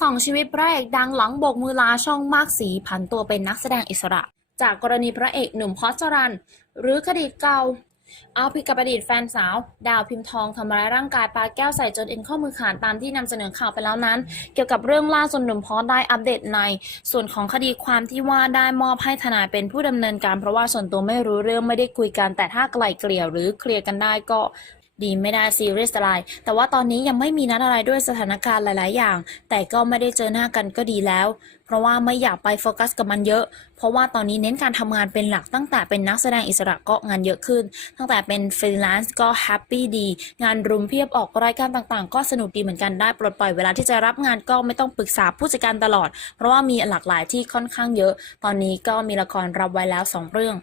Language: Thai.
สองชีวิตพระเอกดังหลังบกมือลาช่องมากสีผันตัวเป็นนักแสดงอิสระ จากกรณีพระเอกหนุ่มพอสรัน หรือคดีเก่า เอาผิดกับอดีตแฟนสาว ดาวพิมพ์ทองทำร้ายร่างกายปาแก้วใส่จนเอ็นข้อมือขาดตามที่นำเสนอข่าวไปแล้วนั้น เกี่ยวกับเรื่องล่าสุดหนุ่มพอสได้อัปเดตใน ส่วนของคดีความที่ว่าได้มอบให้ทนายเป็นผู้ดำเนินการเพราะว่าส่วนตัวไม่รู้เรื่องไม่ได้คุยกันแต่ถ้าไกล่เกลี่ยหรือเคลียร์กันได้ก็ ดีไม่ได้ซีเรียสอะไรแต่ว่าตอนนี้ยังไม่มีนัดอะไรด้วยสถานการณ์หลาย ๆ อย่าง แต่ก็ไม่ได้เจอหน้ากันก็ดีแล้ว เพราะว่าไม่อยากไปโฟกัสกับมันเยอะ เพราะว่าตอนนี้เน้นการทำงานเป็นหลักตั้งแต่เป็นนักแสดงอิสระก็งานเยอะขึ้น ตั้งแต่เป็นฟรีแลนซ์ก็แฮปปี้ดี งานรุมเพียบออกรายการต่าง ๆ ก็สนุกดีเหมือนกันได้ปลดปล่อยเวลาที่จะรับงานก็ไม่ต้องปรึกษาผู้จัดการตลอด เพราะว่ามีหลากหลายที่ค่อนข้างเยอะ ตอนนี้ก็มีละครรับไว้แล้วสองเรื่อง